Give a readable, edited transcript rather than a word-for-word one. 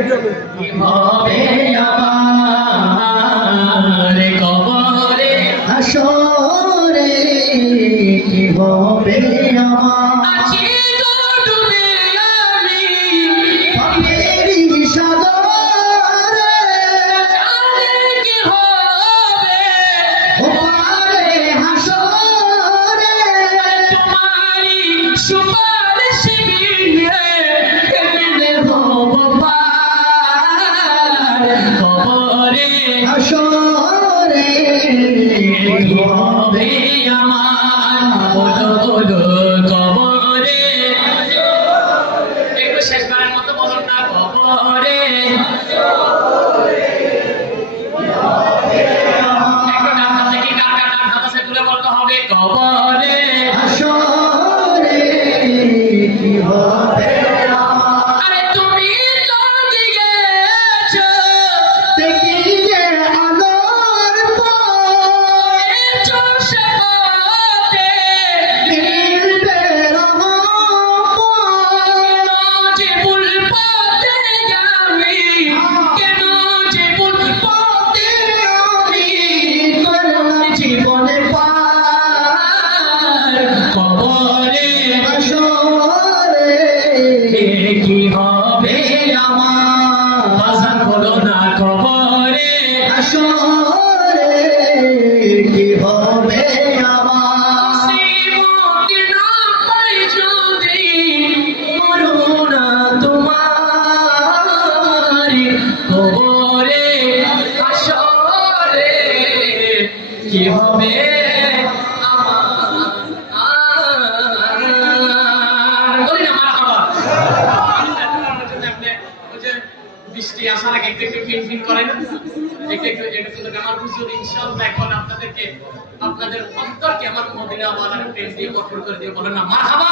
কি হবে আমার কবরে হাসরে, কি হবে আমার আছি তো ডুবে আমি পাপেরই সাগরে, জানে কি হবে ওপারে হাসরে, তোমারই সুপারিশ বিনে কেমনে হব পার কবরে হাসরে, কি হবে আমার বলো বলো কবরে, একটু শেষবারের মতো বলুন না কবরে, একটু ডান হাত থেকে ডান হাত আছে তুলে বলতে হবে কবরে হাসরে, কি হবে আমার আরে তুমি তো দিয়েছো দেখিয়ে আলোর পথে চোষে পথে মিলবে রহমত, যে ভুল পথে আমি কেন যে ভুল পথে আমি করলাম জীবনে পার কবরে হাসরে, কি হবে আমার বাজান বলো না কবরে হাসরে, কি হবে আমার মুক্তি না পাই যদি মরো না তোমার কবরে হাসরে, কি হবে বৃষ্টি আসার আগে একটু একটু ফিল করেন, একটু একটু আমার হুজুর ইনশাআল্লাহ এখন আপনাদেরকে আপনাদের অন্তরকে আমার মদিনা ওয়ালার প্রেম দিয়ে কঠোর করে দিয়ে বলেন না মারহাবা।